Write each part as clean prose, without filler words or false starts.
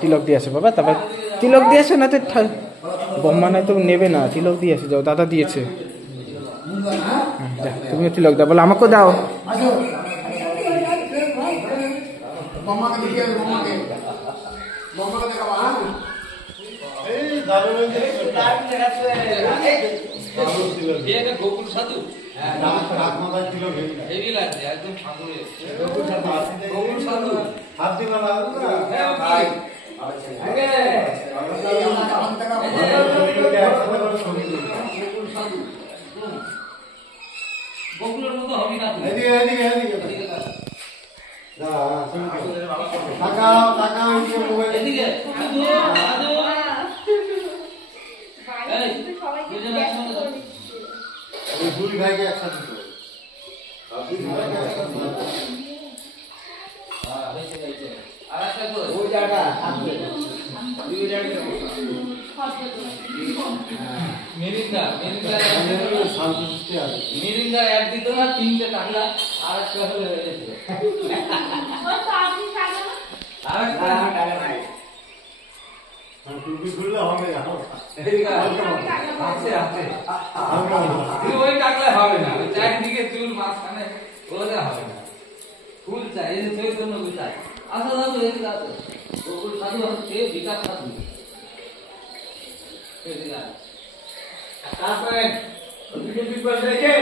তিলক দিয়ে আসো বাবা, তারপর তিলক দিয়ে আসো, না তো বোম্মা নয় তো নেবে না। তিলক দিয়ে আসো, যাও, দাদা দিয়েছে। তুমিও তিলক দাও, বলো আমাকেও দাও। গোকুল সাধু হেভি লাগছে একদম ঠাকুরের গোকুল সাধু হাত দিবা ভাই গোকুলের মতো হবি না তুই। এদিকে এদিকে এদিকে তাকাও তাকাও এদিকে সাধু সাধু এই দুজন একসঙ্গে ওই দুই ভাইকে একসাথে করো। দুই ভাইকে একসাথে করো। হ্যাঁ হয়েছে হয়েছে। আর একটা কই ওই জায়গা আছে দুই জায়গা মিরিঙ্গা মিরিঙ্গা শান্তি আছে। মিরিঙ্গা এক দিত না তিনটে টাকলা আর একটা হলে হয়ে যেত। ওই তো আপনি টাকা আর একটা টাকা নাই। টুপি খুললে হবে না। আছে আছে। ওই টাকলে হবে না, ওই চারদিকে চুল মাঝখানে ওটা হবে না। ফুল চাই, এই যে চৈতন্য চাই। আসো দাদু এদিকে আসো। গোকুল সাধু হচ্ছে বিকাশ সাধু। এদিকে আসো। তারপরে দুটো পিপল রেখে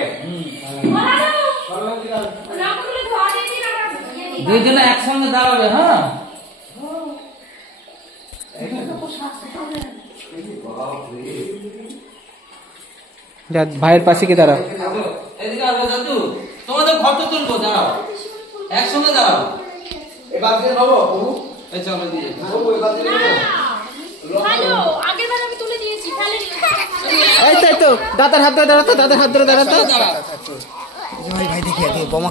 দুইজনে একসঙ্গে দাঁড়াবে। হ্যাঁ ভাইয়ের পাশে কি দাঁড়াও। এদিকে আসো দাদু, তোমাদের ফটো তুলবো, দাঁড়াও একসঙ্গে দাঁড়াও। এবার নেবো এই চলো দিয়ে এই তো দাদার হাত ধরে দাঁড়াতো, দাদার হাত ধরে দাঁড়াতো। ভাই দেখি বোমা